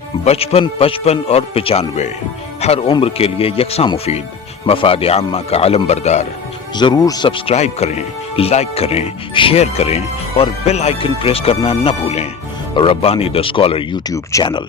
बचपन, 55 और 95 हर उम्र के लिए यकसा मुफीद, मफाद आम्मा का अलम बरदार। जरूर सब्सक्राइब करें, लाइक करें, शेयर करें और बेल आइकन प्रेस करना न भूलें। Rabbani the scholar YouTube channel.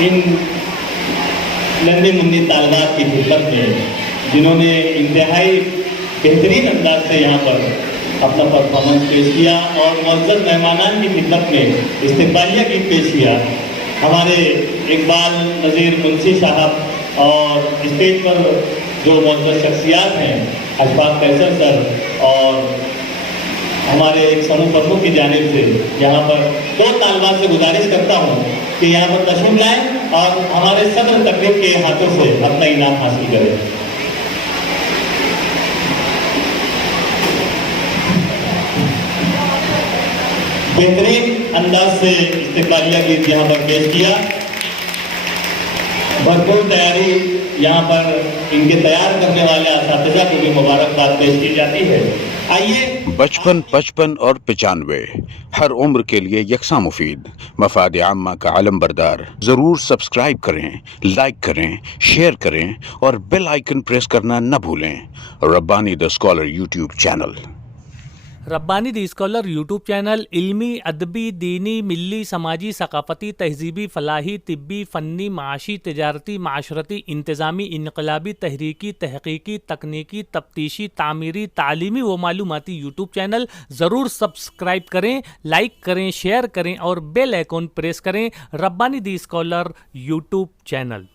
इन नन्हे मुन्ने तालिबात की खिदमत में, जिन्होंने इंतहाई बेहतरीन अंदाज से यहाँ पर अपना परफॉर्मेंस पेश किया और मुअज़्ज़ज़ मेहमानान की खिदमत में इस्तक़बालिया गीत पेश किया। हमारे इकबाल नज़ीर मुंशी साहब और स्टेज पर जो मुअज़्ज़ज़ शख्सियात हैं, अशफाक कैसर सर और हमारे एक समूह प्रमुख की जानिब से यहाँ पर 2 तालिबात से गुजारिश करता हूँ कि यहाँ पर तशरीफ़ लाएँ और हमारे सदर तकरीब के हाथों से अपना इनाम हासिल करें। बेहतरीन अंदाज से इस्तक़बालिया गीत यहाँ पर पेश किया। भरपूर तैयारी यहाँ पर इनके तैयार करने वाले असातिज़ा को भी मुबारकबाद पेश की जाती है। आइए। बचपन, 55 और 95 हर उम्र के लिए यकसा मुफीद, मफाद आम्मा का आलम बरदार। जरूर सब्सक्राइब करें, लाइक करें, शेयर करें और बेल आइकन प्रेस करना न भूलें। Rabbani the scholar YouTube channel. Rabbani the scholar YouTube channel इल्मी, अदबी, दीनी, मिली, समाजी, सकाफती, तहजीबी, फलाही, तिब्बी, फ़न्नी, माशी, तिजारती, माशरती, इंतज़ामी, इनकलाबी, तहरीकी, तहकीकी, तकनीकी, तफ्तीशी, तामीरी, तालीमी व मालूमाती यूट्यूब चैनल। ज़रूर सब्सक्राइब करें, लाइक करें, शेयर करें और बेल आइकन प्रेस करें। Rabbani the scholar YouTube channel.